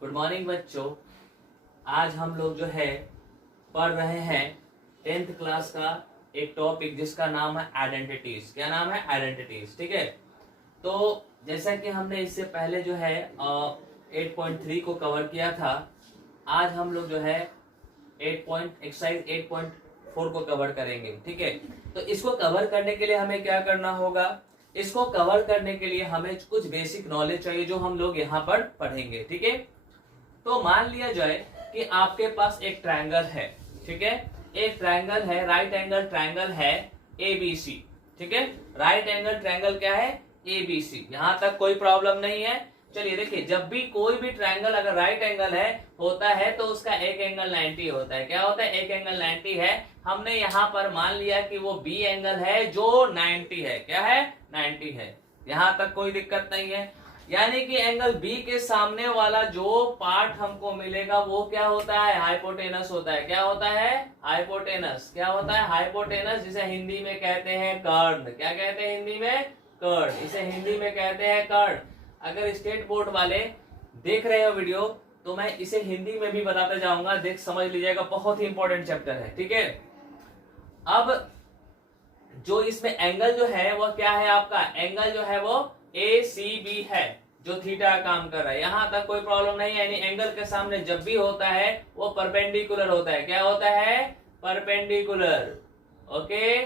Good morning बच्चों। आज हम लोग जो है पढ़ रहे हैं 10th क्लास का एक टॉपिक जिसका नाम है आइडेंटिटीज। क्या नाम है? आइडेंटिटीज। ठीक है, तो जैसा कि हमने इससे पहले जो है 8.3 को कवर किया था, आज हम लोग जो है एक्सरसाइज 8.4 को कवर करेंगे। ठीक है, तो इसको कवर करने के लिए हमें क्या करना होगा? इसको कवर करने के लिए हमें कुछ बेसिक नॉलेज चाहिए जो हम लोग यहाँ पर पढ़ेंगे। ठीक है, तो मान लिया जाए कि आपके पास एक ट्रायंगल है। ठीक है, एक ट्रायंगल है, राइट एंगल ट्रायंगल है ABC। ठीक है, राइट एंगल ट्रायंगल क्या है? ABC। यहां तक कोई प्रॉब्लम नहीं है। चलिए देखिए, जब भी कोई भी ट्रायंगल अगर राइट एंगल है होता है तो उसका एक एंगल 90 होता है। क्या होता है? एक एंगल 90 है। हमने यहाँ पर मान लिया कि वो B एंगल है जो 90 है। क्या है? 90 है। यहां तक कोई दिक्कत नहीं है। यानी कि एंगल B के सामने वाला जो पार्ट हमको मिलेगा वो क्या होता है? हाइपोटेनस होता है। क्या होता है? हाइपोटेनस। क्या होता है? हाइपोटेनस, जिसे हिंदी में कहते हैं कर्ण। क्या कहते हैं हिंदी में? कर्ण। इसे हिंदी में कहते हैं कर्ण। अगर स्टेट बोर्ड वाले देख रहे हो वीडियो तो मैं इसे हिंदी में भी बताते जाऊंगा, देख समझ लीजिएगा, बहुत ही इंपॉर्टेंट चैप्टर है। ठीक है, अब जो इसमें एंगल जो है वो क्या है? आपका एंगल जो है वो ACB है, जो थीटा का काम कर रहा है। यहां तक कोई प्रॉब्लम नहीं है। यानी एंगल के सामने जब भी होता है वो परपेंडिकुलर होता है। क्या होता है? परपेंडिकुलर। ओके,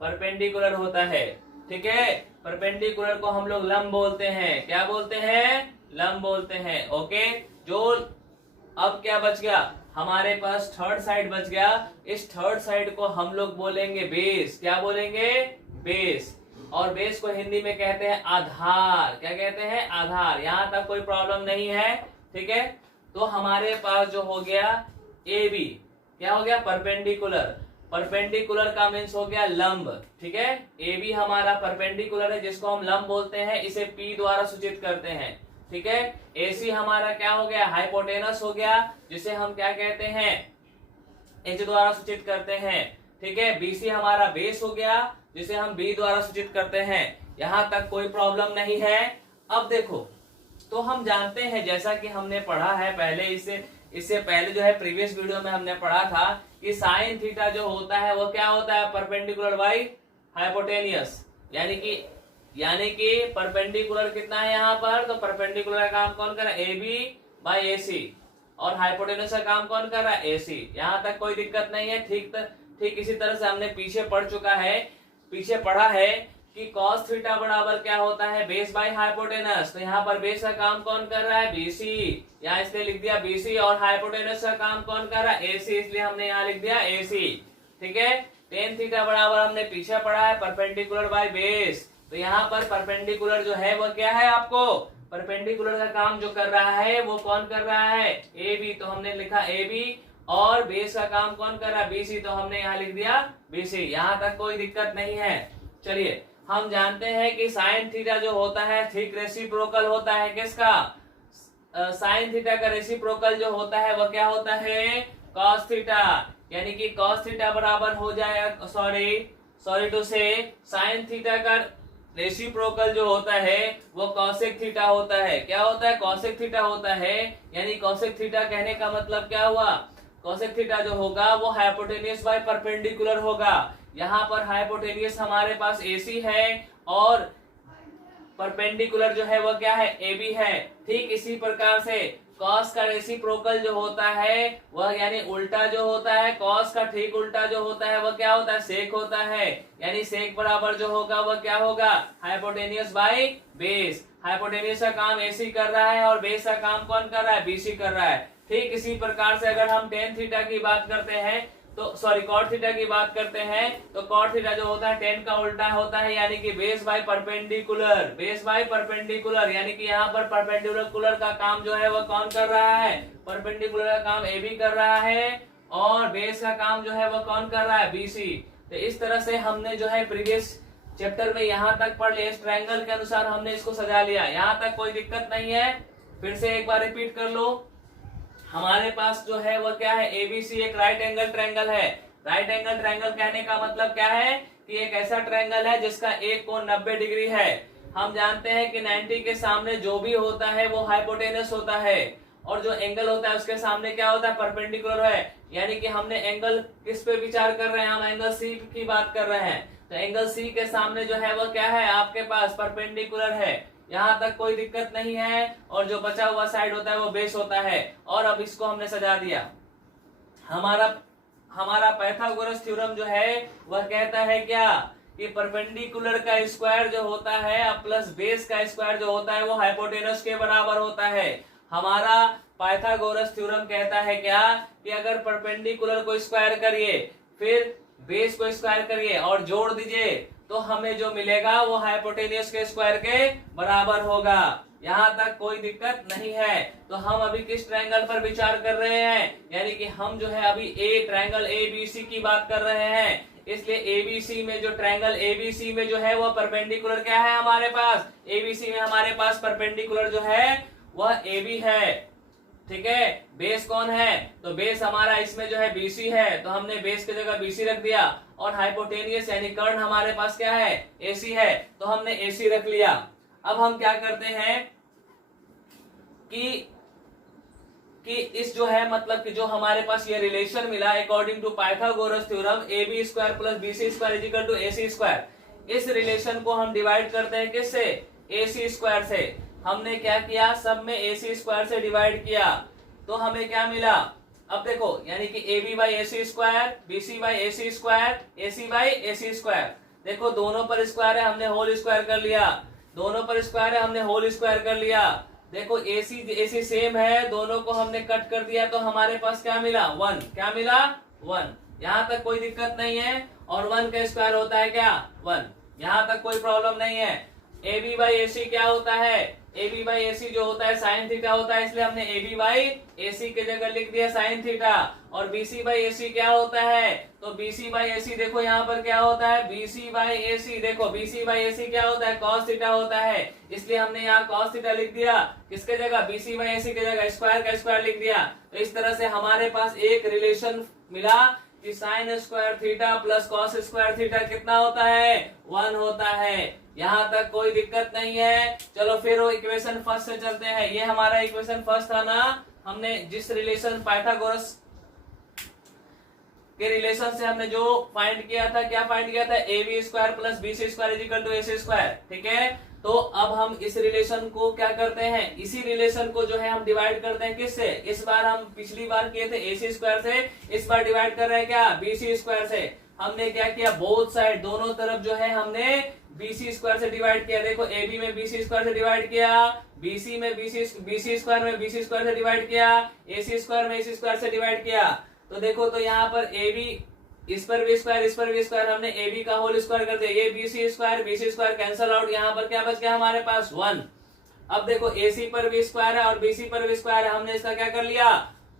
परपेंडिकुलर होता है। ठीक है, परपेंडिकुलर को हम लोग लंब बोलते हैं। क्या बोलते हैं? लंब बोलते हैं। ओके, जो अब क्या बच गया हमारे पास? थर्ड साइड बच गया। इस थर्ड साइड को हम लोग बोलेंगे बेस। क्या बोलेंगे? बेस। और बेस को हिंदी में कहते हैं आधार। क्या कहते हैं? आधार। यहां तक कोई प्रॉब्लम नहीं है। ठीक है, तो हमारे पास जो हो गया AB, क्या हो गया? परपेंडिकुलर। परपेंडिकुलर का मीन्स हो गया लंब। ठीक है, AB हमारा परपेंडिकुलर है जिसको हम लंब बोलते हैं, इसे P द्वारा सूचित करते हैं। ठीक है, AC हमारा क्या हो गया? हाइपोटेनस हो गया, जिसे हम क्या कहते हैं? H द्वारा सूचित करते हैं। ठीक है, BC हमारा बेस हो गया, जिसे हम B द्वारा सूचित करते हैं। यहां तक कोई प्रॉब्लम नहीं है। अब देखो, तो हम जानते हैं, जैसा कि हमने पढ़ा है पहले, इससे पहले जो है प्रीवियस वीडियो में हमने पढ़ा था कि साइन थीटा जो होता है वो क्या होता है? Perpendicular by hypotenuse. यानी कि परपेंडिकुलर कितना है यहाँ पर? तो परपेंडिकुलर का काम कौन कर रहा है? AB by AC। और हाइपोटेनस का काम कौन कर रहा है? AC। यहाँ तक कोई दिक्कत नहीं है। ठीक इसी तरह से हमने पीछे पढ़ा है कि cos थीटा बराबर क्या होता है? Base by hypotenuse. तो यहाँ पर बेस का काम कौन कर रहा है? BC। यहाँ इसलिए लिख दिया BC। और हाइपोटेनस का काम कौन कर रहा है? AC, इसलिए हमने यहाँ लिख दिया AC। ठीक है, tan थीटा बराबर हमने पीछे पढ़ा है परपेंडिकुलर बाई बेस। तो यहाँ पर परपेंडिकुलर जो है वो क्या है? आपको परपेंडिकुलर का काम जो कर रहा है वो कौन कर रहा है? AB। तो हमने लिखा AB। और बेस का काम कौन कर रहा है? BC। तो हमने यहाँ लिख दिया BC। यहाँ तक कोई दिक्कत नहीं है। चलिए, हम जानते हैं कि साइन थीटा जो होता है ठीक रेसिप्रोकल होता है। किसका? साइन थीटा का रेसिप्रोकल जो होता है वो क्या होता है? Cos theta. यानी कि कॉस थीटा बराबर हो जाएगा, सॉरी टू से, साइन थीटा का रेसिप्रोकल जो होता है वो कॉसेक थीटा होता है। क्या होता है? कॉसेक थीटा होता है। यानी कॉसेक थीटा कहने का मतलब क्या हुआ? कॉसेक थीटा जो होगा वो हाइपोटेनियस बाय परपेंडिकुलर होगा। यहाँ पर हाइपोटेनियस हमारे पास AC है और परपेंडिकुलर जो है वो क्या है? AB है। ठीक इसी प्रकार से कॉस का रेसिप्रोकल जो होता है वह यानी उल्टा जो होता है, कॉस का ठीक उल्टा जो होता है वह क्या होता है? सेक होता है। यानी सेक बराबर जो होगा वह क्या होगा? Hypotenuse by base. हाइपोटेनियस का काम AC कर रहा है और बेस का काम कौन कर रहा है? BC कर रहा है। ठीक इसी प्रकार से अगर हम tan थीटा की बात करते हैं तो cot थीटा की बात करते हैं तो cot थीटा जो होता है tan का उल्टा होता है। यानी कि base by perpendicular. Base by perpendicular यानी कि यहाँ पर परपेंडिकुलर का काम जो है वो कौन कर रहा है? परपेंडिकुलर का काम AB कर रहा है और बेस का काम जो है वो कौन कर रहा है? BC। तो इस तरह से हमने जो है प्रीवियस चैप्टर में यहाँ तक पढ़ लिया। इस ट्रायंगल के अनुसार हमने इसको सजा लिया। यहाँ तक कोई दिक्कत नहीं है। फिर से एक बार रिपीट कर लो। हमारे पास जो है वो क्या है? ABC एक राइट एंगल ट्रायंगल है। राइट एंगल ट्रायंगल कहने का मतलब क्या है? कि एक ऐसा ट्रायंगल है जिसका एक कोण 90 डिग्री है। हम जानते हैं कि 90 के सामने जो भी होता है वो हाइपोटेनस होता है और जो एंगल होता है उसके सामने क्या होता है, परपेंडिकुलर है। यानी कि हमने एंगल किस पे विचार कर रहे हैं, हम एंगल सी की बात कर रहे हैं। तो एंगल सी के सामने जो है वो क्या है, आपके पास परपेंडिकुलर है। यहां तक कोई दिक्कत नहीं है। और जो बचा हुआ साइड होता है वो बेस होता है। और अब इसको हमने सजा दिया। हमारा पाइथागोरस थ्योरम जो है वह कहता है क्या, कि परपेंडिकुलर का स्क्वायर जो होता है प्लस बेस का स्क्वायर जो होता है वो हाइपोटेनस के बराबर होता है। हमारा पाइथागोरस थ्योरम कहता है क्या, कि अगर परपेंडिकुलर को स्क्वायर करिए फिर बेस को स्क्वायर करिए और जोड़ दीजिए तो हमें जो मिलेगा वो हाइपोटेनियस के स्क्वायर के बराबर होगा। यहां तक कोई दिक्कत नहीं है। तो हम अभी किस ट्रायंगल पर विचार कर रहे हैं, यानी कि हम जो है अभी ट्रायंगल एबीसी की बात कर रहे हैं। इसलिए एबीसी में जो ट्रायंगल एबीसी में जो है वो परपेंडिकुलर क्या है हमारे पास, एबीसी में हमारे पास परपेंडिकुलर जो है वह एबी है। ठीक है, बेस कौन है, तो बेस हमारा इसमें जो है बीसी है, तो हमने बेस की जगह बीसी रख दिया। और हाइपोटेनियस यानी कर्ण हमारे पास क्या है, एसी है, तो हमने एसी रख लिया। अब हम क्या करते हैं कि इस जो है मतलब कि जो हमारे पास ये रिलेशन मिला according to Pythagoras theorem A B square plus B C square is equal to A C square, इस रिलेशन को हम डिवाइड करते हैं किससे, ए सी स्क्वायर से। हमने क्या किया, सब में ए सी स्क्वायर से डिवाइड किया तो हमें क्या मिला। अब देखो यानी कि A B by A C square, B C by A C square, A C by A C square. देखो दोनों पर स्क्वायर है, हमने होल स्क्वायर कर लिया। दोनों पर स्क्वायर है, हमने होल स्क्वायर कर लिया। देखो एसी सेम है, दोनों को हमने कट कर दिया तो हमारे पास क्या मिला, 1। क्या मिला, 1। यहाँ तक कोई दिक्कत नहीं है। और 1 का स्क्वायर होता है क्या, 1। यहाँ तक कोई प्रॉब्लम नहीं है। ए बी बाई ए सी क्या होता है, ए बी बाई ए सी जो होता है साइन थीटा होता है, इसलिए हमने ए बी बाई ए सी की जगह लिख दिया साइन थीटा। और बी सी बाई ए सी क्या होता है, तो बी सी बाई ए सी देखो यहाँ पर क्या होता है, बी सी बाई ए सी, देखो बी सी बाई ए सी क्या होता है, कॉस थीटा होता है, इसलिए हमने यहाँ कॉस थीटा लिख दिया। किसके जगह, बी सी बाई ए सी की जगह स्क्वायर का स्क्वायर लिख दिया। तो इस तरह से हमारे पास एक रिलेशन मिला कि sin square theta plus cos square theta कितना होता है, 1 होता है। यहाँ तक कोई दिक्कत नहीं है। चलो फिर वो इक्वेशन फर्स्ट से चलते हैं। ये हमारा इक्वेशन फर्स्ट था ना, हमने जिस रिलेशन पाइथागोरस के रिलेशन से हमने जो फाइंड किया था, क्या फाइंड किया था, A B square plus B C square is equal to A C square. ठीक है, तो अब हम इस रिलेशन को क्या करते हैं, इसी रिलेशन को जो है हम डिवाइड करते हैं किससे, इस बार हम पिछली बार किए थे ए सी स्क्वायर से, इस बार डिवाइड कर रहे हैं क्या, बी सी स्क्वायर से। हमने क्या किया, बोथ साइड दोनों तरफ जो है हमने बीसी स्क्वायर से डिवाइड किया। देखो ए बी में बीसी स्क्वायर से डिवाइड किया, बीसी में बीसी स्क्वायर में बीसी स्क्वायर से डिवाइड किया, ए सी स्क्वायर में ए सी स्क्वायर से डिवाइड किया। तो देखो तो यहाँ पर ए बी, इस पर भी स्क्वायर, इस पर भी स्क्वायर, हमने ए बी का होल स्क्वायर कर दिया। ये बीसी स्क्वायर कैंसल आउट, यहाँ पर क्या बच गया हमारे पास, 1। अब देखो ए सी पर भी स्क्वायर है और बीसी पर भी स्क्वायर है, हमने इसका क्या कर लिया,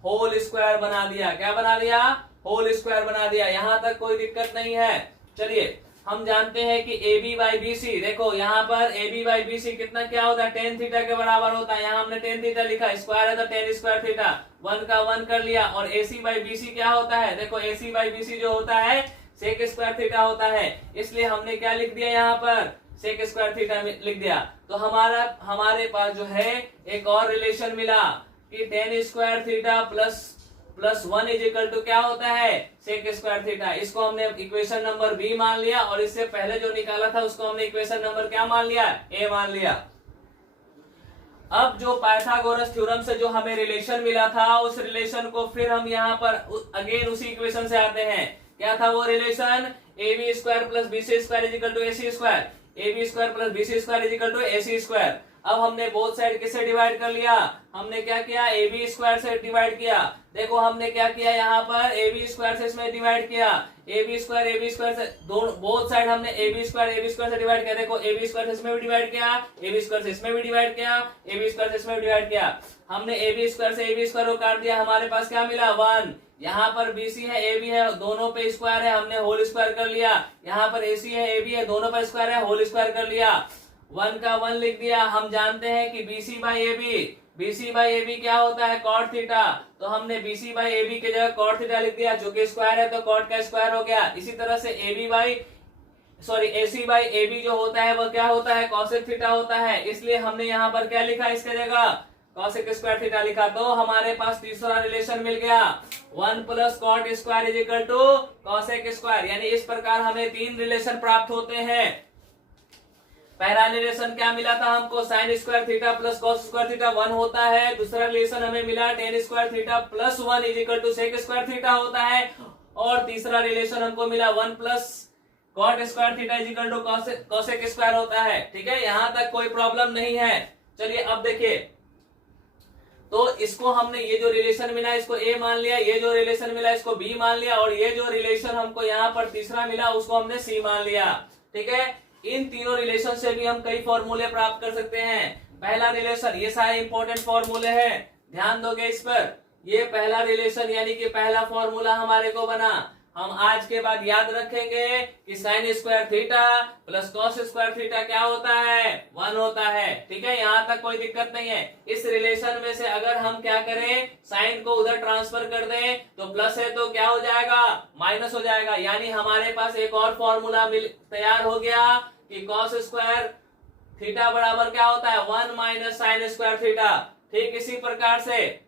होल स्क्वायर बना दिया। क्या बना लिया, होल स्क्वायर बना दिया। यहाँ तक कोई दिक्कत नहीं है। चलिए हम जानते हैं कि A B by B C, देखो यहाँ पर A B by B C कितना क्या होता है, टेन थीटा के बराबर होता है। यहाँ हमने टेन थीटा लिखा, स्क्वायर है तो टेन स्क्वायर थीटा, 1 का 1 कर लिया। और ए सी बाई बी सी क्या होता है, देखो ए सी बाई बी सी जो होता है सेक स्क्वायर थीटा होता है, इसलिए हमने क्या लिख दिया यहाँ पर, सेक स्क्वायर थीटा लिख दिया। तो हमारे पास जो है एक और रिलेशन मिला कि tan square theta plus 1 is equal to क्या होता है, सेक स्क्वायर थीटा। इसको हमने इक्वेशन नंबर बी मान लिया और इससे पहले जो निकाला था उसको हमने इक्वेशन नंबर क्या मान लिया, ए मान लिया। अब जो पाइथागोरस थ्योरम से जो हमें रिलेशन मिला था उस रिलेशन को फिर हम यहाँ पर अगेन उसी इक्वेशन से आते हैं। क्या था वो relation, A B square plus B C square is equal to A C square, A B square plus B C square is equal to A C square. अब हमने बोथ साइड किससे डिवाइड कर लिया, हमने क्या किया, ए बी स्क्वायर से divide किया। देखो हमने क्या किया, यहाँ पर ए बी स्क्वायर से इसमें डिवाइड किया, ए बी स्क्वायर से दोनों बोथ साइड हमने ए बी स्क्वायर से डिवाइड किया। देखो ए बी स्क्वायर से इसमें भी डिवाइड किया, ए बी स्क्वायर से इसमें भी डिवाइड किया, ए बी स्क्वायर से इसमें भी डिवाइड किया। हमने ए बी स्क्वायर से ए बी स्क्वायर को काट दिया, हमारे पास क्या मिला, 1। यहाँ पर बीसी है, ए बी है, दोनों पे स्क्वायर है, हमने होल स्क्वायर कर लिया। यहाँ पर एसी है, ए बी है, दोनों पर स्क्वायर है, होल स्क्वायर कर लिया। 1 का 1 लिख दिया। हम जानते हैं कि बीसी बाई ए बी क्या होता है, कॉट थीटा। तो हमने बीसी बाई ए बी की जगह कॉट थीटा लिख दिया, जो कि स्क्वायर है तो कॉट का स्क्वायर हो गया। इसी तरह से एसी बाई ए बी जो होता है वह क्या होता है, कॉसेक थीटा होता है। इसलिए हमने यहाँ पर क्या लिखा इसके जगह, कॉसेक स्क्वायर थीटा लिखा, तो हमारे पास तीसरा रिलेशन मिल गया 1 plus cot square is equal to cosec square. यानी इस प्रकार हमें 3 रिलेशन प्राप्त होते हैं। पहला रिलेशन क्या मिला था हमको, sin square theta plus cos square theta 1 होता है। दूसरा रिलेशन हमें मिला tan square theta plus 1 is equal to sec square theta होता है। और तीसरा रिलेशन हमको मिला 1 plus cot square theta is equal to cosec square होता है। ठीक है, यहां तक कोई प्रॉब्लम नहीं है। चलिए अब देखिए, तो इसको हमने ये जो रिलेशन मिला इसको ए मान लिया, ये जो रिलेशन मिला इसको बी मान लिया, और ये जो रिलेशन हमको यहाँ पर तीसरा मिला उसको हमने सी मान लिया। ठीक है, इन तीनों रिलेशन से भी हम कई फॉर्मूले प्राप्त कर सकते हैं। पहला रिलेशन, ये सारे इंपॉर्टेंट फॉर्मूले हैं, ध्यान दोगे इस पर। ये पहला रिलेशन यानी कि पहला फॉर्मूला हमारे को बना। हम आज के बाद याद रखेंगे कि sin square theta plus cos square theta क्या होता है, 1 होता है। ठीक है, यहाँ तक कोई दिक्कत नहीं है। इस रिलेशन में से अगर हम क्या करें, साइन को उधर ट्रांसफर कर दें तो प्लस है तो क्या हो जाएगा, माइनस हो जाएगा। यानी हमारे पास एक और फॉर्मूला तैयार हो गया कि कॉस स्क्वायर थीटा बराबर क्या होता है, 1 माइनस साइन स्क्वायर थीटा। ठीक इसी प्रकार से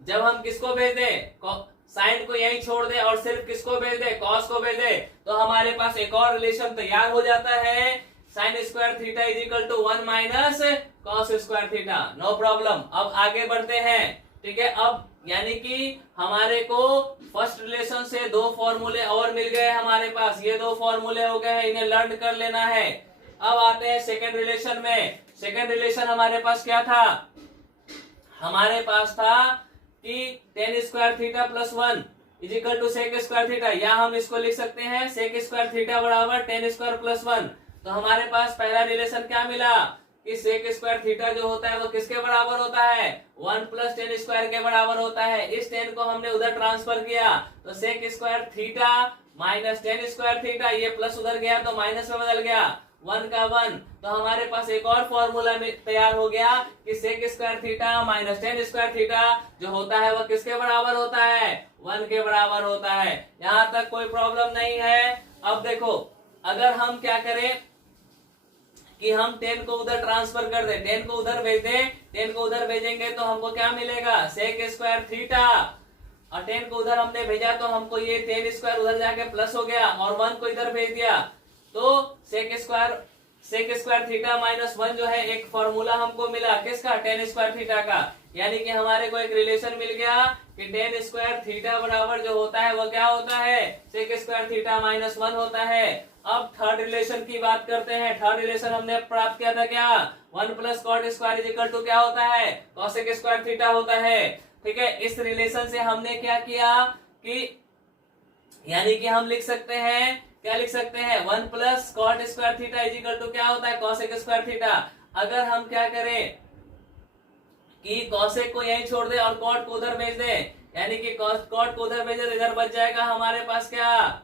जब हम किसको भेज दें, साइन को यहीं छोड़ दे और सिर्फ किसको भेज दे, कॉस को भेज दे, तो हमारे पास एक और रिलेशन तैयार हो जाता है, sin square theta is equal to 1 minus cos square theta. No problem. अब आगे बढ़ते हैं। ठीक है, अब यानी कि हमारे को फर्स्ट रिलेशन से 2 फॉर्मूले और मिल गए हमारे पास। ये 2 फॉर्मूले हो गए हैं, इन्हें लर्न कर लेना है। अब आते हैं सेकेंड रिलेशन में। सेकेंड रिलेशन हमारे पास क्या था, हमारे पास था कि tan square theta plus 1 is equal to sec square theta, या हम इसको लिख सकते हैं सेक स्क्वायर थीटा बराबर टेन स्क्वायर प्लस 1। तो हमारे पास पहला रिलेशन क्या मिला कि सेक स्क्वायर थीटा जो होता है वो किसके बराबर होता है, 1 प्लस टेन स्क्वायर के बराबर होता है। इस टेन को हमने उधर ट्रांसफर किया तो sec square theta minus tan square theta, ये प्लस उधर गया तो माइनस में बदल गया, 1 का 1। तो हमारे पास एक और फॉर्मूला तैयार हो गया कि sec square theta minus tan square theta जो होता है वह किसके बराबर होता है, 1 के बराबर होता है। यहां तक कोई प्रॉब्लम नहीं है। अब देखो, अगर हम क्या करें कि हम 10 को उधर ट्रांसफर कर दे, 10 को उधर भेज दे, 10 को उधर भेजेंगे तो हमको क्या मिलेगा, सेक स्क्वायर थीटा, और 10 को उधर हमने भेजा तो हमको ये 10 स्क्वायर उधर जाके प्लस हो गया, और 1 को इधर भेज दिया तो सेक स्क्वायर थीटा माइनस 1 जो है एक फॉर्मूला हमको मिला किसका, टेन स्क्वायर थीटा का। यानी कि हमारे को एक रिलेशन मिल गया कि टेन स्क्वायर थीटा बराबर जो होता है वो क्या होता है, सेक स्क्वायर थीटा माइनस 1 होता है। अब थर्ड रिलेशन की बात करते हैं। थर्ड रिलेशन हमने प्राप्त किया था क्या, 1 plus cot square is equal to क्या होता है, कॉसेक स्क्वायर थीटा होता है। ठीक है, इस रिलेशन से हमने क्या किया कि यानी कि हम लिख सकते हैं, क्या लिख सकते हैं, 1 plus cot square theta is equal to क्या होता है, कॉसेक स्क्वायर थीटा। अगर हम क्या करें कि कॉसेक को यहीं छोड़ दे और कॉट को उधर भेज दे, यानी कि कॉट को उधर भेजे तो इधर बच जाएगा हमारे पास क्या,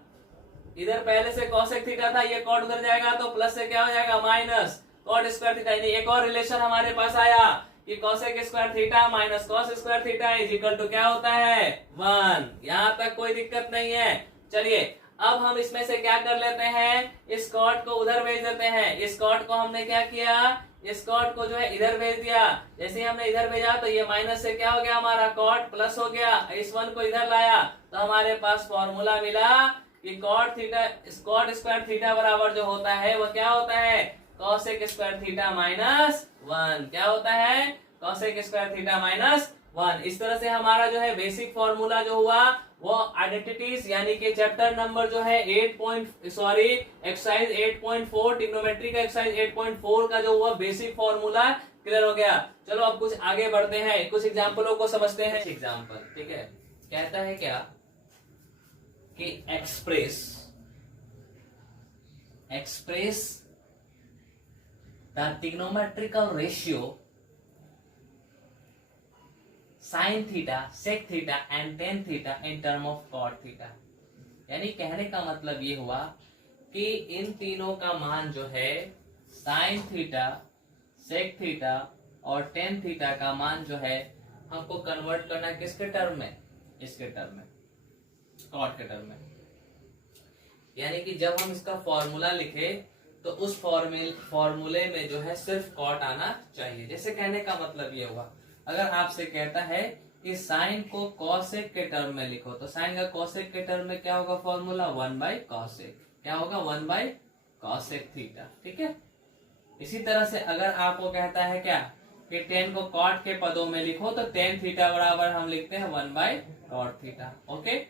इधर पहले से कॉसेक थीटा था, ये कॉट उधर जाएगा तो प्लस से क्या हो जाएगा, माइनस कॉट स्क्वायर थीटा। यानी एक और रिलेशन हमारे पास आया कि cosec square theta minus cos square theta is equal to क्या होता है, 1। यहां तक कोई दिक्कत नहीं है। चलिए अब हम इसमें से क्या कर लेते हैं, इस कॉट को उधर भेज देते हैं। इस कॉट को हमने क्या किया, इस कॉट को जो है इधर भेज दिया। जैसे ही हमने इधर भेजा तो ये माइनस से क्या हो गया, हमारा कॉट प्लस हो गया। इस 1 को इधर लाया तो हमारे पास फॉर्मूला मिला कि कॉट स्क्वायर थीटा बराबर जो होता है वो क्या होता है, कॉसेक स्क्वायर थीटा माइनस 1। क्या होता है, कॉसेक स्क्वायर थीटा माइनस 1। इस तरह से हमारा जो है बेसिक फॉर्मूला जो हुआ वो आइडेंटिटीज यानी कि चैप्टर नंबर जो है एक्सरसाइज 8.4 ट्रिग्नोमेट्री का एक्सरसाइज 8.4 का जो हुआ बेसिक फॉर्मूला क्लियर हो गया। चलो अब कुछ आगे बढ़ते हैं, कुछ एग्जाम्पलों को समझते हैं। एग्जाम्पल, ठीक है, कहता है क्या कि express the trigonometrical ratio sin theta, sec theta and tan theta in term of cot theta. यानी कहने का मतलब ये हुआ कि इन तीनों का मान जो है साइन थीटा, सेक थीटा और टेन थीटा का मान जो है हमको कन्वर्ट करना है किसके टर्म में, इसके टर्म में, कॉट के टर्म में। यानी कि जब हम इसका फॉर्मूला लिखे तो उस फॉर्मूले में जो है सिर्फ कॉट आना चाहिए। जैसे कहने का मतलब ये हुआ, अगर आपसे कहता है कि साइन को कॉसेक के टर्म में लिखो, तो साइन का कॉसेक के टर्म में क्या होगा फॉर्मूला, 1/कॉसेक। क्या होगा, 1/कॉसेक थीटा। ठीक है। इसी तरह से अगर आपको कहता है क्या कि टेन को कॉट के पदों में लिखो, तो टेन थीटा बराबर हम लिखते हैं 1/कॉट थीटा। ओके।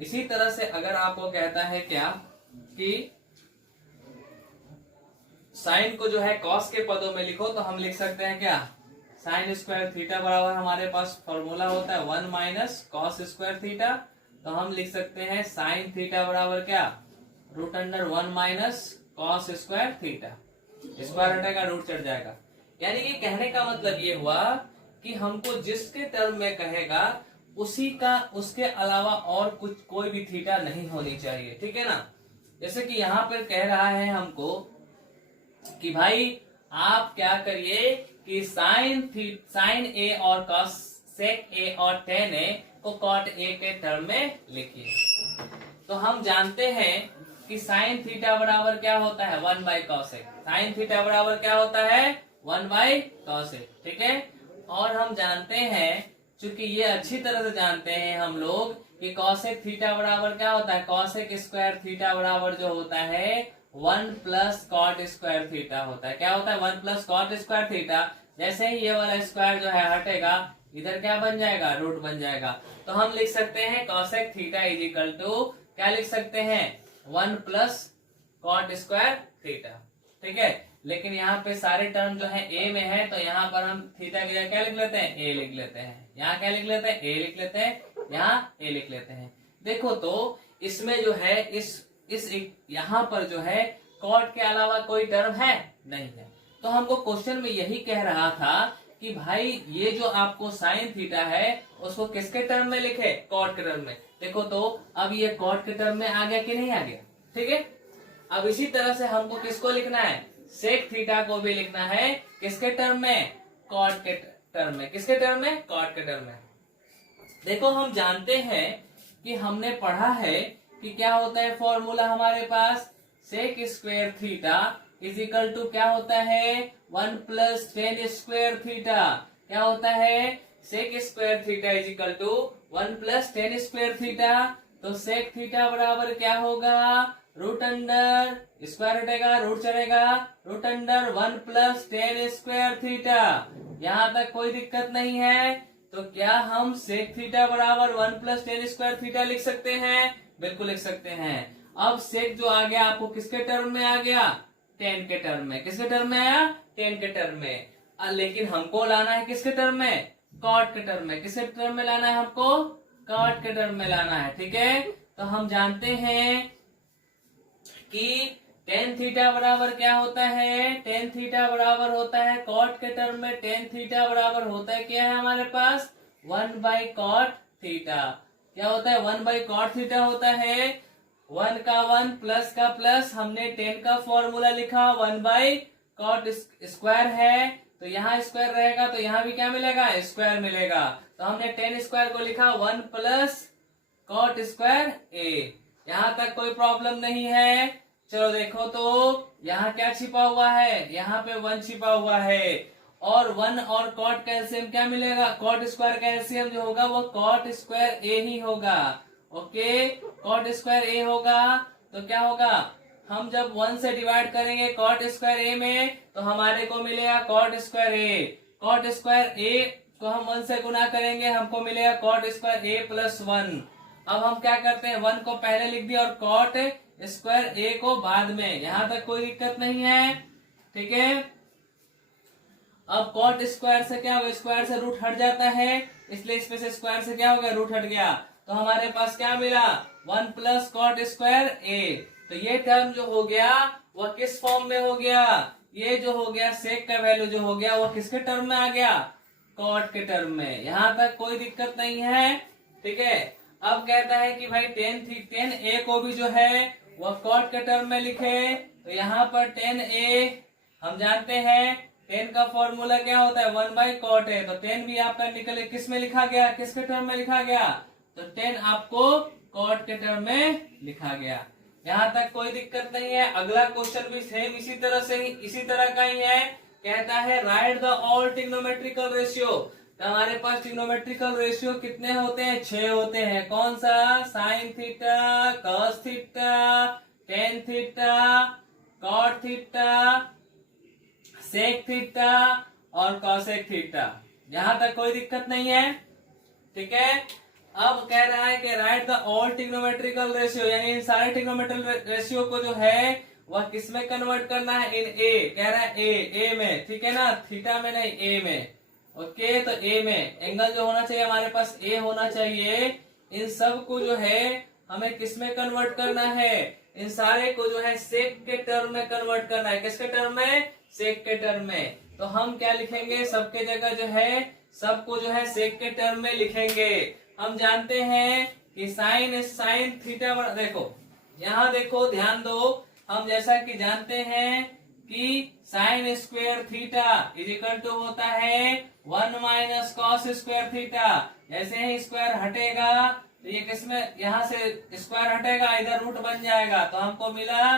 इसी तरह से अगर आपको कहता है क्या कि साइन को जो है कॉस के पदों में लिखो, तो हम लिख सकते हैं क्या, साइन स्क्वायर थीटा बराबर हमारे पास फॉर्मूला होता है 1 - cos स्क्वायर थीटा। तो हम लिख सकते हैं साइन थीटा बराबर क्या, √1 - cos स्क्वायर थीटा। स्क्वायर हटेगा, रूट चढ़ जाएगा। यानी कि कहने का मतलब ये हुआ कि हमको जिसके टर्म में कहेगा उसी का, उसके अलावा और कुछ कोई भी थीटा नहीं होनी चाहिए। ठीक है ना। जैसे कि यहाँ पर कह रहा है हमको कि भाई आप क्या करिए कि साइन ए और कॉसेक ए और टेन ए को कॉट ए के टर्म में लिखिए। तो हम जानते हैं कि साइन थीटा बराबर क्या होता है, 1/कॉसेक। साइन थीटा बराबर क्या होता है, 1/कॉसेक। ठीक है। और हम जानते हैं, चूंकि ये अच्छी तरह से जानते हैं हम लोग कि कॉसेक थीटा बराबर क्या होता है, कॉसेक स्क्वायर थीटा बराबर जो होता है 1 + cot स्क्वायर थीटा होता है। क्या होता है, 1 + cot स्क्वायर थीटा। जैसे ही ये वाला स्क्वायर जो है हटेगा, इधर क्या बन जाएगा, रूट बन जाएगा। तो हम लिख सकते हैं कॉसेक थीटा इजिकल टू क्या लिख सकते हैं, 1 + cot स्क्वायर थीटा। ठीक है। लेकिन यहाँ पे सारे टर्म जो है ए में है, तो यहाँ पर हम थीटा की जगह क्या लिख लेते हैं, ए लिख लेते हैं। यहाँ क्या लिख लेते हैं, ए लिख लेते हैं, यहाँ ए लिख लेते हैं। देखो तो इसमें जो है इस यहाँ पर जो है कॉट के अलावा कोई टर्म है नहीं है। तो हमको क्वेश्चन में यही कह रहा था कि भाई ये जो आपको साइन थीटा है उसको किसके टर्म में लिखे, कॉट के टर्म में। देखो तो अब ये कॉट के टर्म में आ गया कि नहीं आ गया। ठीक है। अब इसी तरह से हमको किसको लिखना है, सेक थीटा को भी लिखना है किसके टर्म में, कॉट के टर्म में। किसके टर्म में, कॉट के टर्म में। देखो हम जानते हैं कि हमने पढ़ा है कि क्या होता है फॉर्मूला हमारे पास, sec square theta is equal to क्या होता है, 1 + tan स्क्वायर थीटा। क्या होता है, sec square theta is equal to 1 + tan square theta. तो सेक थीटा बराबर क्या होगा, √, स्क्वायर हटेगा, रूट चलेगा, √1 + tan स्क्वायर थीटा। यहाँ तक कोई दिक्कत नहीं है। तो क्या हम सेक थीटा बराबर 1 + tan स्क्वायर थीटा लिख सकते हैं, बिल्कुल लिख सकते हैं। अब सेक जो आ गया आपको किसके टर्म में आ गया, टेन के टर्म में। किसके टर्म में आया, टेन के टर्म में। लेकिन हमको लाना है किसके टर्म में, कॉट के टर्म में। किसके टर्म में लाना है हमको, कॉट के टर्म में लाना है। ठीक है। तो हम जानते हैं कि टेन थीटा बराबर क्या होता है, टेन थीटा बराबर होता है कॉट के टर्म में, टेन थीटा बराबर होता है क्या है हमारे पास, 1/cot थीटा। क्या होता है, 1/cot थीटा होता है। 1 का 1 प्लस का प्लस, हमने 10 का फॉर्मूला लिखा, 1/cot स्क्वायर है, तो यहाँ स्क्वायर रहेगा तो यहाँ भी क्या मिलेगा, स्क्वायर मिलेगा। तो हमने 10 स्क्वायर को लिखा 1 + cot स्क्वायर a। यहाँ तक कोई प्रॉब्लम नहीं है। चलो देखो तो यहाँ क्या छिपा हुआ है, यहाँ पे 1 छिपा हुआ है। और 1 और cot का एलसीएम क्या मिलेगा, cot स्क्वायर का एलसीएम जो होगा वो cot स्क्वायर a ही होगा। ओके, cot स्क्वायर a होगा। तो क्या होगा, हम जब 1 से डिवाइड करेंगे cot स्क्वायर a में, तो हमारे को मिलेगा cot square a। cot square a को हम 1 से गुना करेंगे, हमको मिलेगा cot स्क्वायर a + 1। अब हम क्या करते हैं, 1 को पहले लिख दिया और cot स्क्वायर a को बाद में। यहाँ तक कोई दिक्कत नहीं है। ठीक है। अब cot स्क्वायर से क्या होगा, स्क्वायर से रूट हट जाता है, इसलिए इसमें से स्क्वायर से क्या हो गया, रूट हट गया। तो हमारे पास क्या मिला, 1 + cot स्क्वायर a। तो ये टर्म जो हो गया वह किस फॉर्म में हो गया, ये जो हो गया सेक का वैल्यू जो हो गया वो किसके टर्म में आ गया, cot के टर्म में। यहाँ तक कोई दिक्कत नहीं है। ठीक है। अब कहता है कि भाई 10 a को भी जो है वह cot के टर्म में लिखे। तो यहाँ पर 10 a हम जानते हैं 10 का फॉर्मूला क्या होता है, 1/cot है। तो 10 भी आपका निकले किस में लिखा गया, किसके टर्म में लिखा गया, तो 10 आपको cot के टर्म में लिखा गया। यहाँ तक कोई दिक्कत नहीं है। अगला क्वेश्चन भी सेम इसी तरह का ही है। कहता है right the all trigonometrical ratio. तो हमारे पास ट्रिग्नोमेट्रिकल रेशियो कितने होते हैं? 6 होते हैं। कौन सा? Sin theta, cos theta, tan theta, cot theta, sec theta और कॉसेक थीटा। यहां तक कोई दिक्कत नहीं है, ठीक है। अब कह रहा है कि right the all trigonometrical ratio, यानी इन सारे ट्रिग्नोमेट्रिकल रेशियो को जो है वह किस में कन्वर्ट करना है? इन ए। कह रहा है ए में, ठीक है ना, थीटा में नहीं, ए में। ओके, तो ए में एंगल जो होना चाहिए हमारे पास ए होना चाहिए। इन सब को जो है हमें किस में कन्वर्ट करना है? इन सारे को जो है सेक के टर्म में कन्वर्ट करना है। किसके टर्म में? सेक के टर्म में। तो हम क्या लिखेंगे? सबके जगह जो है सबको जो है सेक के टर्म में लिखेंगे। हम जानते हैं कि साइन थीटा, देखो यहाँ देखो, ध्यान दो। हम जैसा कि जानते हैं कि sin square theta is equal to होता है 1 माइनस कॉस स्क्वायर थीटा। जैसे ही स्क्वायर हटेगा तो ये किसमें, यहाँ से स्क्वायर हटेगा, इधर रूट बन जाएगा। तो हमको मिला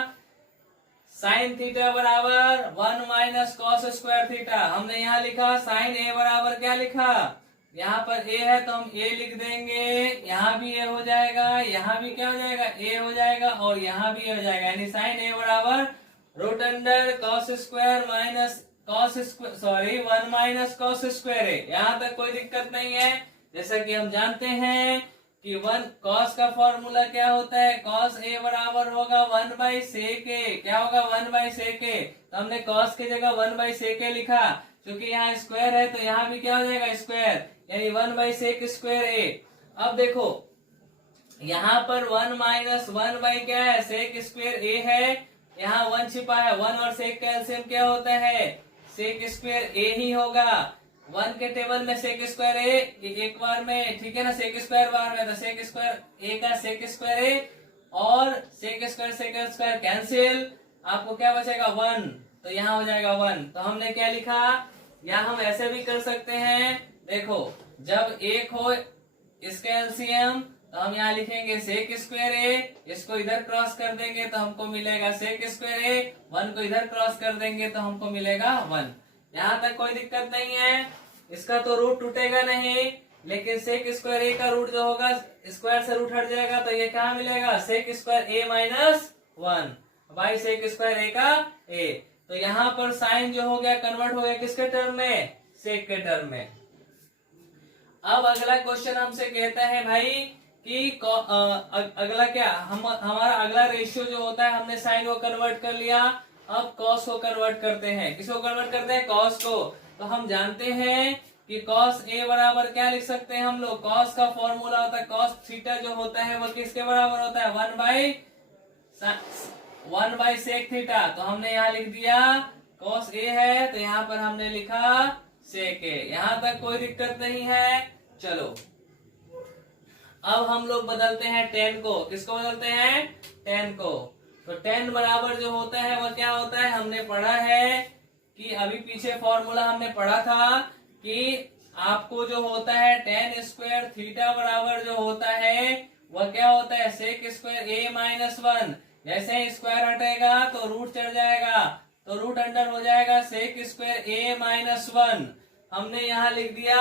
साइन थीटा बराबर 1 माइनस कॉस स्क्वायर थीटा। हमने यहाँ लिखा साइन ए बराबर क्या लिखा? यहाँ पर ए है तो हम ए लिख देंगे। यहाँ भी ए हो जाएगा, यहाँ भी क्या हो जाएगा? ए हो जाएगा और यहाँ भी ए हो जाएगा। यानी साइन ए बराबर root under cos square minus one minus cos square है। यहाँ तक कोई दिक्कत नहीं है। जैसा कि हम जानते हैं कि वन कॉस का फॉर्मूला क्या होता है? कॉस ए बराबर होगा 1 बाई सेक ए। क्या होगा? 1 बाई सेक ए। तो हमने कॉस की जगह 1 बाई सेक ए लिखा, क्योंकि यहाँ स्क्वायर है तो यहाँ भी क्या हो जाएगा? स्क्वायर, यानी 1 बाई सेक स्क्वायर ए। अब देखो यहाँ पर 1 माइनस 1 बाई क्या है? सेक स्क्वायर ए है। यहाँ 1 छिपा है। 1 और सेक का एलसीएम क्या होता है? सेक स्क्वायर ए ही होगा। 1 के टेबल में सेक स्क्वायर ए एक बार में, ठीक है ना, सेक स्क्वायर बार में, तो सेक स्क्वायर ए का सेक स्क्वायर ए और सेक स्क्वायर कैंसिल। आपको क्या बचेगा? 1। तो यहाँ हो जाएगा 1। तो हमने क्या लिखा? या हम ऐसे भी कर सकते हैं, देखो जब एक हो इसका एलसीएम तो हम यहाँ लिखेंगे सेक स्क्वायर ए, इसको इधर क्रॉस कर देंगे तो हमको मिलेगा सेक स्क्वायर ए, 1 को इधर क्रॉस कर देंगे तो हमको मिलेगा 1। यहाँ तक कोई दिक्कत नहीं है। इसका तो रूट टूटेगा नहीं, लेकिन सेक स्क्वायर ए का रूट जो होगा स्क्वायर से रूट हट जाएगा तो ये क्या मिलेगा? Sec square A minus 1 by sec square A का ए। तो यहाँ पर साइन जो हो गया कन्वर्ट हो गया किसके टर्म में? सेक के टर्म में। अब अगला क्वेश्चन हमसे कहता है भाई कि अगला क्या, हमारा अगला रेशियो जो होता है, हमने साइन को कन्वर्ट कर लिया। अब कॉस को कन्वर्ट करते हैं। किसको कन्वर्ट करते हैं? कॉस को। तो हम जानते हैं कि कॉस ए बराबर क्या लिख सकते हैं हम लोग? कॉस का फॉर्मूला होता है, कॉस थीटा जो होता है वो किसके बराबर होता है? 1 बाई सेक थीटा। तो हमने यहाँ लिख दिया कॉस ए है तो यहाँ पर हमने लिखा सेक ए। यहाँ तक कोई दिक्कत नहीं है। चलो अब हम लोग बदलते हैं टेन को। किसको बदलते हैं? टेन को। तो टेन बराबर जो होता है वह क्या होता है? हमने पढ़ा है कि अभी पीछे फॉर्मूला हमने पढ़ा था कि आपको जो होता है टेन स्क्वायर थीटा बराबर जो होता है वह क्या होता है? Sec square A minus 1। जैसे ही स्क्वायर हटेगा तो रूट चढ़ जाएगा, तो रूट अंडर हो जाएगा सेक स्क्वायर ए माइनस 1। हमने यहाँ लिख दिया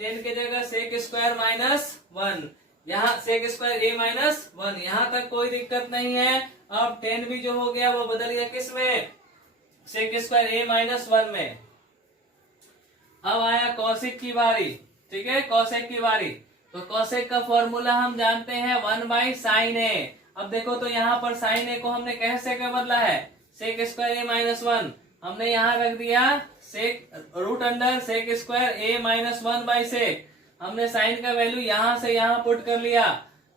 10 की जगह सेक स्क्वायर माइनस 1, यहाँ सेक स्क्वायर ए माइनस 1। यहाँ तक कोई दिक्कत नहीं है। अब 10 भी जो हो गया वो बदल गया किस में? सेक स्क्वायर ए माइनस 1 में। अब आया कॉसेक की बारी, ठीक है, कॉसेक की बारी। तो कॉसेक का फॉर्मूला हम जानते हैं 1 बाई साइन ए। अब देखो तो यहाँ पर साइन ए को हमने कैसे क्या बदला है? Sec square A minus 1। हमने यहाँ रख दिया sec root under sec square A minus 1 by sec. हमने साइन का वैल्यू यहाँ से यहाँ पुट कर लिया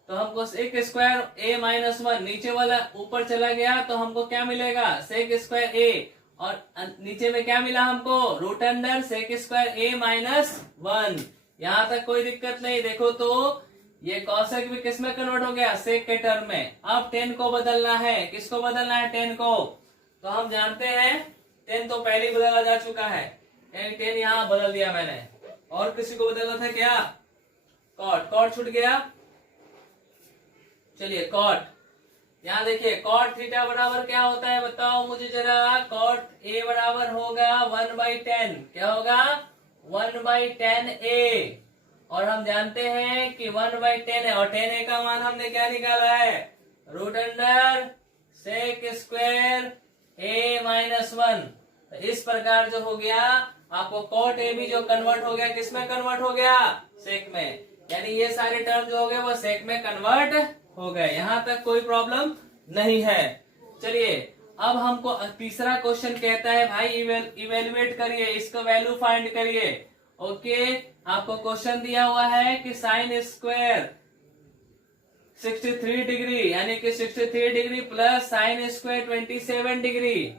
तो हमको सेक स्क्वायर ए माइनस 1, नीचे वाला ऊपर चला गया तो हमको क्या मिलेगा? सेक स्क्वायर ए, और नीचे में क्या मिला हमको? Root under sec square A minus 1। यहाँ तक कोई दिक्कत नहीं। देखो तो ये कॉसेक भी किस में कन्वर्ट हो गया? सेक के टर्म में। अब 10 को बदलना है। किसको बदलना है? 10 को। तो हम जानते हैं 10 तो पहले ही बदला जा चुका है, 10 यहाँ बदल दिया मैंने। और किसी को बदलना था क्या? कॉट छूट गया। चलिए कॉट यहाँ देखिए कॉट थीटा बराबर क्या होता है बताओ मुझे जरा। कॉट ए बराबर होगा 1/10, क्या होगा 1/10 a, और हम जानते हैं कि 1/10 है, और 10 a का मान हमने क्या निकाला है, root under sec square a minus 1। तो इस प्रकार जो हो गया आपको कॉट ए भी जो कन्वर्ट हो गया किसमें कन्वर्ट हो गया, सेक में, यानी ये सारे टर्म जो हो गए वो सेक में कन्वर्ट हो गए। यहां तक कोई प्रॉब्लम नहीं है। चलिए अब हमको तीसरा क्वेश्चन कहता है भाई इवेलुएट करिए, इसका वैल्यू फाइंड करिए। ओके, आपको क्वेश्चन दिया हुआ है कि साइन स्क्वायर 63 डिग्री यानी कि 63 degree plus sine square 27 degree,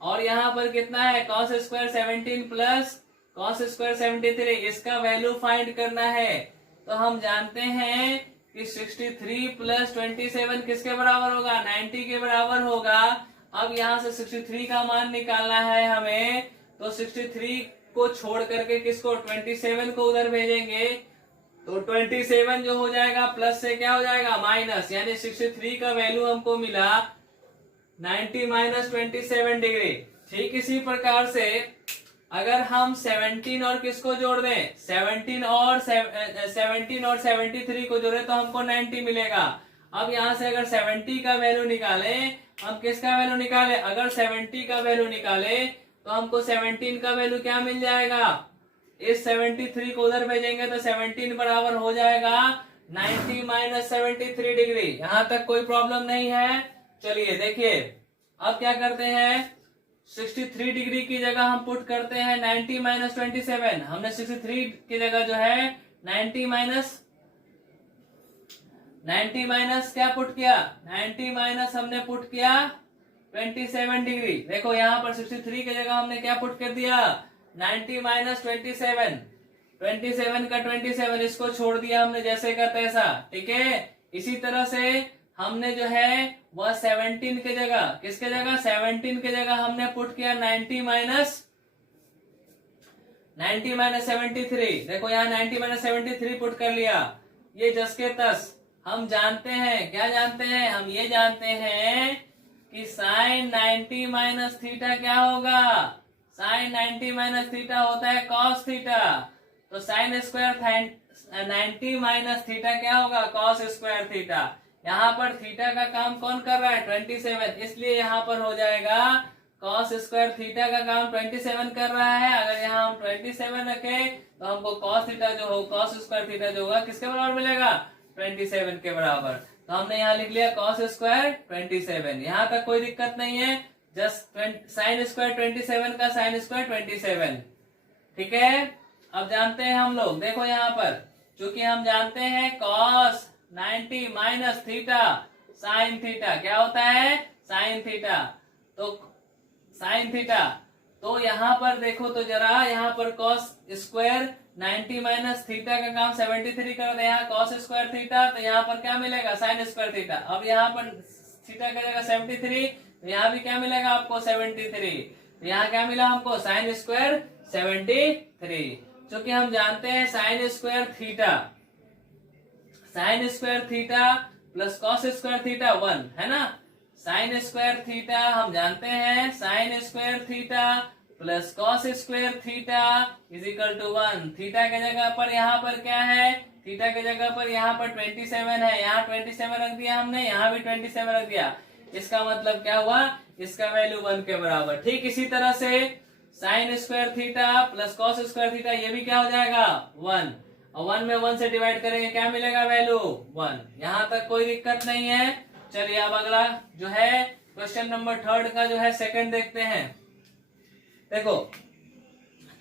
और यहाँ पर कितना है cos square 17 plus cos square 73, इसका वैल्यू फाइंड करना है। तो हम जानते हैं कि 63 प्लस 27 किसके बराबर होगा, 90 के बराबर होगा। अब यहाँ से 63 का मान निकालना है हमें, तो 63 को छोड़ करके किसको 27 को उधर भेजेंगे, तो 27 जो हो जाएगा प्लस से क्या हो जाएगा माइनस, यानी 63 का वैल्यू हमको मिला 90 माइनस 27 डिग्री। ठीक इसी प्रकार से अगर हम 17 और किसको जोड़ दें, 17 और 73 को जोड़े तो हमको 90 मिलेगा। अब यहाँ से अगर 70 का वैल्यू निकाले, हम किसका वैल्यू निकाले, अगर 70 का वैल्यू निकाले तो हमको 17 का वैल्यू क्या मिल जाएगा, इस 73 को उधर भेजेंगे तो 17 बराबर हो जाएगा 90 माइनस 73 डिग्री। यहां तक कोई प्रॉब्लम नहीं है। चलिए देखिए अब क्या करते हैं, 63 डिग्री की जगह हम पुट करते हैं 90 माइनस 27। हमने 63 की जगह जो है 90 माइनस क्या पुट किया, 90 माइनस हमने पुट किया 27 डिग्री। देखो यहाँ पर 63 की जगह हमने क्या पुट कर दिया 90 माइनस 27 का 27, इसको छोड़ दिया हमने जैसे का तैसा। ठीक है, इसी तरह से हमने जो है वह 17 के जगह किसके जगह 17 के जगह हमने पुट किया 90 माइनस 73। देखो यहाँ 90 माइनस 73 पुट कर लिया। ये जस के तस हम जानते हैं, क्या जानते हैं, हम ये जानते हैं कि साइन 90 माइनस थीटा क्या होगा, साइन 90 माइनस थीटा होता है कॉस थीटा। तो साइन स्क्वायर 90 माइनस थीटा क्या होगा कॉस स्क्वायर थीटा। यहाँ पर थीटा का काम कौन कर रहा है 27, इसलिए यहाँ पर हो जाएगा कॉस स्क्वायर थीटा का काम 27 कर रहा है। अगर यहाँ हम 27 रखे तो हमको कॉस थीटा जो हो कॉस स्क्वायर थीटा जो होगा किसके बराबर मिलेगा 27 के बराबर। तो हमने यहाँ लिख लिया कॉस स्क्वायर 27। यहाँ तक कोई दिक्कत नहीं है, जस्ट साइन स्क्वायर 27 का साइन स्क्वायर 27। ठीक है, अब जानते हैं हम लोग, देखो यहाँ पर चूंकि हम जानते हैं cos 90 minus theta sine theta क्या होता है साइन थीटा, तो साइन थीटा, तो यहाँ पर देखो तो जरा यहाँ पर कॉस स्क्वायर 90 माइनस थीटा का काम 73 कर दे, यहाँ कॉस स्क्वायर थीटा, तो यहाँ पर क्या मिलेगा साइन स्क्वायर थीटा। अब यहाँ पर थीटा का जगह 73, तो यहाँ भी क्या मिलेगा आपको 73, तो यहाँ क्या मिला हमको साइन स्क्वायर 73। क्योंकि हम जानते हैं sine square theta plus cos square theta 1 है ना, साइन स्क्वायर थीटा हम जानते हैं sine square theta plus cos square theta is equal to 1। Theta के जगह पर यहाँ पर क्या है, थीटा के जगह पर यहाँ पर 27 है, यहाँ 27 रख दिया हमने, यहाँ भी 27 रख दिया। इसका मतलब क्या हुआ, इसका वैल्यू 1 के बराबर। ठीक इसी तरह से sign square theta plus cos square theta ये भी क्या हो जाएगा 1, और 1 में 1 से डिवाइड करेंगे क्या मिलेगा वैल्यू 1। यहाँ तक कोई दिक्कत नहीं है। चलिए अब अगला जो है क्वेश्चन नंबर 3 का जो है सेकंड देखते हैं। देखो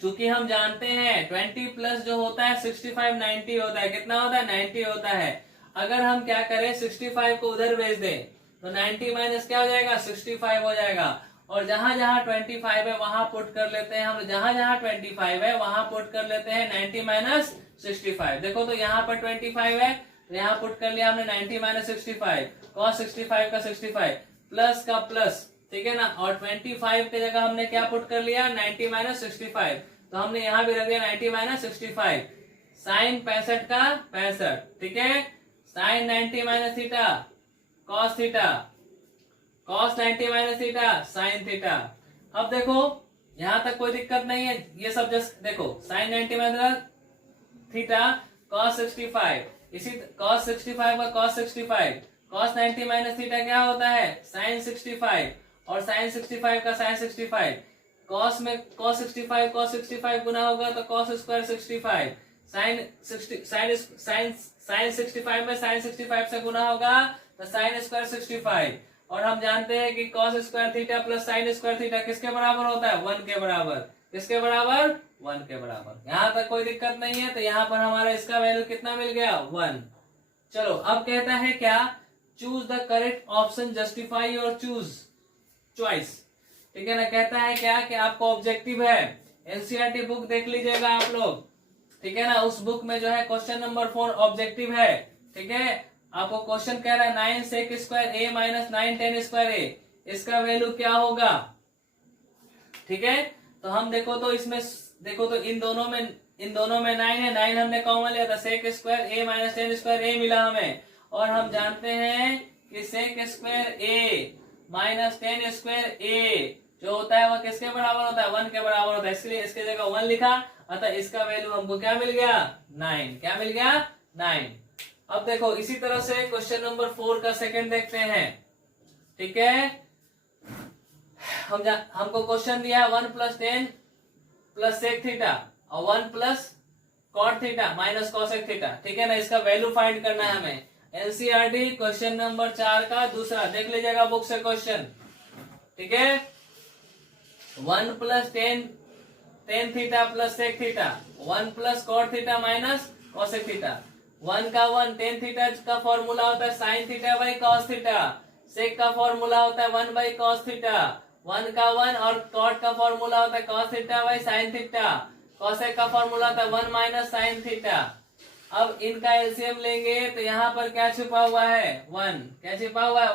चूंकि हम जानते हैं 20 प्लस जो होता है 65 90 होता है, कितना होता है 90 होता है। अगर हम क्या करें 65 को उधर भेज दें तो 90 माइनस क्या हो जाएगा 65 हो जाएगा, और जहां जहां 25 है वहां पुट कर लेते हैं हम, जहां जहां 25 है वहां पुट कर लेते हैं 90 माइनस 65। देखो तो यहाँ पर 25 है तो यहाँ पुट कर लिया हमने 90 माइनस 65, cos 65 का 65 प्लस का प्लस, ठीक है ना, और 25 के जगह हमने क्या पुट कर लिया 90 माइनस 65, तो हमने यहाँ भी रख दिया 90 माइनस 65, साइन 65 का 65, ठीक है, sine 90 minus theta cos theta cos 90 minus theta sine theta. अब देखो यहां तक कोई दिक्कत नहीं है, ये सब जस्ट देखो साइन 90 माइनस थीटा कॉस 65, इसी कॉस 65 का कॉस 65, कॉस 90 माइनस थीटा क्या होता है साइन 65, और साइन 65 का साइन 65, कॉस में कॉस 65 गुना होगा तो कॉस स्क्वायर 65, साइन 65 में साइन 65 से गुना होगा तो साइन स्क्वायर 65, और हम जानते हैं कि cos square theta plus sign square theta किसके बराबर होता है 1 के बराबर, किसके बराबर 1 के बराबर। यहां तक कोई दिक्कत नहीं है, तो यहां पर हमारा इसका वैल्यू कितना मिल गया 1। चलो अब कहता है क्या, choose the correct option, justify और चूज चॉइस, ठीक है ना। कहता है क्या कि आपको ऑब्जेक्टिव है, एनसीईआरटी बुक देख लीजिएगा आप लोग, ठीक है ना। उस बुक में जो है क्वेश्चन नंबर 4 ऑब्जेक्टिव है, ठीक है। आपको क्वेश्चन कह रहा है 9 सेक square A minus 9 ten square ए, इसका वैल्यू क्या होगा, ठीक है। तो हम देखो तो इसमें देखो तो इन दोनों में 9 है, 9 हमने कॉमन लिया था, सेक square A minus tan square ए मिला हमें, और हम जानते हैं कि sec square A minus tan square ए जो होता है वह किसके बराबर होता है 1 के बराबर होता है, इसलिए इसके जगह 1 लिखा, अतः इसका वैल्यू हमको क्या मिल गया 9, क्या मिल गया 9। अब देखो इसी तरह से क्वेश्चन नंबर 4 का सेकंड देखते हैं, ठीक है। हमको क्वेश्चन दिया 1 प्लस 10 प्लस सेक थीटा और 1 plus cot theta minus cosec theta, ठीक है ना। इसका वैल्यू फाइंड करना है हमें। एनसीईआरटी क्वेश्चन नंबर 4 का दूसरा देख लीजिएगा बुक से क्वेश्चन, ठीक है। 1 plus tan theta plus sec theta, 1 plus cot theta minus cosec theta, 1 का 1 टेन थीटा का फॉर्मूला होता है sine theta by cos theta, sec का फॉर्मूला होता है 1 बाई कॉस थीटा, 1 का 1 और कॉट का फॉर्मूला होता है cos theta by sine theta, cosec का फॉर्मूला होता है 1 माइनस साइन थीटा। अब इनका एलसीएम लेंगे तो यहाँ पर क्या छिपा हुआ है 1, क्या छिपा हुआ है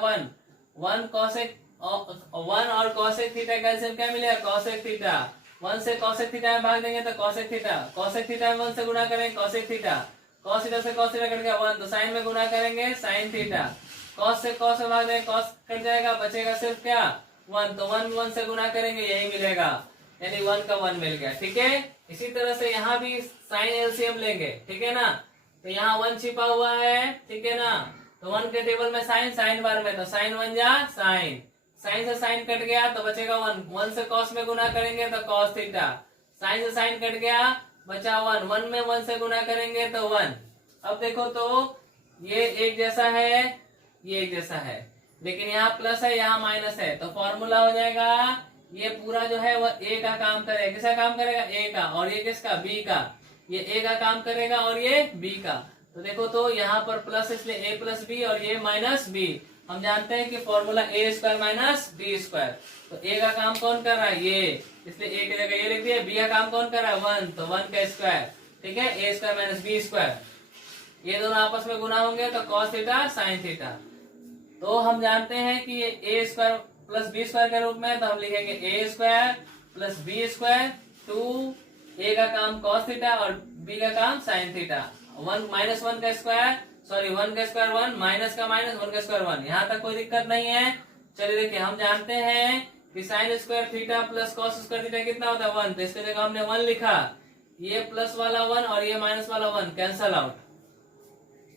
1 कॉसेक 1 और कॉसेक थीटा का एलसीएम क्या मिलेगा कॉसेक थीटा, 1 से कॉसेक थीटा में भाग देंगे तो कॉसेक थीटा, कॉसेक थीटा में 1 से गुना करेंगे कॉसेक थीटा, कॉस थीटा से कॉस थीटा कट गया 1, तो साइन में गुना करेंगे साइन थीटा, कॉस से कॉस में भाग देंगे कॉस कट जाएगा, बचेगा सिर्फ क्या 1, तो 1 से गुना करेंगे यही मिलेगा, यानी 1 का 1 मिल गया, ठीक है। इसी तरह से यहाँ भी साइन एलसीएम लेंगे, ठीक है ना। तो यहाँ 1 छिपा हुआ है, ठीक है ना। तो 1 के टेबल में साइन बार में, तो साइन 1 जा साइन, साइन से साइन कट गया तो बचेगा 1 से कॉस में गुना करेंगे तो कॉस थीटा, साइन से साइन कट गया बचा 1 में 1 से गुना करेंगे तो 1। अब देखो तो ये एक जैसा है, ये एक जैसा है, लेकिन यहाँ प्लस है यहाँ माइनस है, तो फॉर्मूला हो जाएगा ये पूरा जो है वह ए का काम करेगा, किसका काम करेगा ए का, और ये किसका बी का, ये ए का काम करेगा और ये बी का। तो देखो तो यहाँ पर प्लस इसलिए ए प्लस बी और ये माइनस बी, हम जानते हैं कि फॉर्मूला ए स्क्वायर माइनस बी स्क्वायर, तो ए का काम कौन कर रहा है ये, इसलिए ए की जगह ये लिख दिया, बी का काम कौन कर रहा है 1, तो 1 का स्क्वायर, ठीक है, ए स्क्वायर माइनस बी स्क्वायर, ये दोनों आपस में गुना होंगे तो कॉस थीटा साइन थीटा। तो हम जानते हैं कि ये ए स्क्वायर प्लस बी स्क्वायर के रूप में, तो हम लिखेंगे ए स्क्वायर प्लस बी स्क्वायर 2, ए का काम कॉस थीटा और बी का काम साइन थीटा, 1 माइनस 1 का स्क्वायर, सॉरी 1 का स्क्वायर 1 माइनस का माइनस 1 का स्क्वायर 1, यहाँ तक कोई दिक्कत नहीं है। चलिए देखिए हम जानते हैं कि sin square theta plus cos square theta कितना होता है 1, तो इसके जगह हमने 1 लिखा, ये प्लस वाला 1 और ये माइनस वाला 1 कैंसल आउट।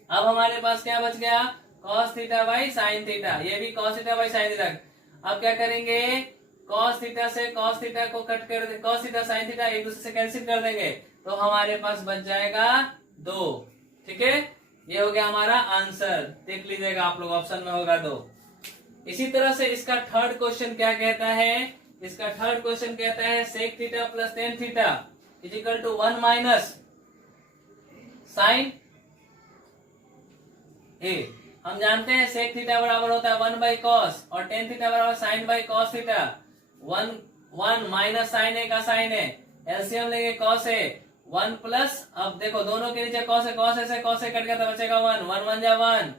अब हमारे पास क्या बच गया cos theta by sine theta, ये भी cos theta by sine theta. अब क्या करेंगे कॉस थीटा से कॉस थीटा को कट कर दे, कॉस थीटा साइन थीटा एक दूसरे से कैंसिल कर देंगे, तो हमारे पास बच जाएगा 2, ठीक है। ये हो गया हमारा आंसर, देख लीजिएगा आप लोग ऑप्शन में होगा 2। इसी तरह से इसका थर्ड क्वेश्चन क्या कहता है, इसका थर्ड क्वेश्चन कहता है sec theta plus tan theta is equal to 1 minus sine A. हम जानते हैं सेक थीटा बराबर होता है 1 बाई कॉस और टेन थीटा बराबर sine by cos theta, 1 minus sine A का साइन है, एलसीएम लेंगे कॉस ए 1 प्लस, अब देखो दोनों के नीचे कॉस से कट गया तो बचेगा 1, 1 जा 1,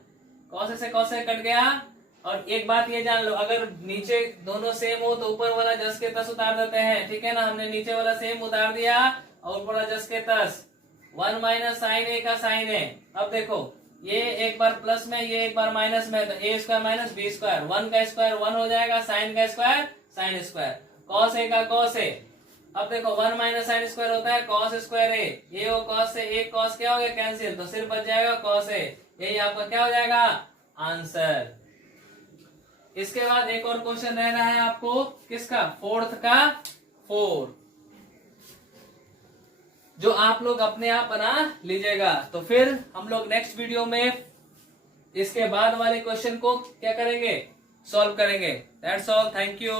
कॉस से कट गया। और एक बात ये जान लो, अगर नीचे दोनों सेम हो तो ऊपर वाला जस के तस उतार देते हैं, ठीक है ना। हमने नीचे वाला सेम उतार दिया और ऊपर वाला जस के तस, 1 माइनस साइन ए का साइन है। अब देखो ये एक बार प्लस में, ये एक बार माइनस में, तो ए स्क्वायर माइनस बी स्क्वायर, 1 का स्क्वायर 1 हो जाएगा, साइन का square sine square, cos A का कॉस ए। अब देखो 1 माइनस साइन स्क्वायर होता है कॉस स्क्वायर ए, ये वो कॉस से एक कॉस क्या हो गया कैंसिल, तो सिर्फ बच जाएगा कॉस ए, यही आपका क्या हो जाएगा आंसर। इसके बाद एक और क्वेश्चन रह रहा है आपको, किसका, फोर्थ का, 4, जो आप लोग अपने आप बना लीजिएगा। तो फिर हम लोग नेक्स्ट वीडियो में इसके बाद वाले क्वेश्चन को क्या करेंगे, सॉल्व करेंगे। That's all, thank you.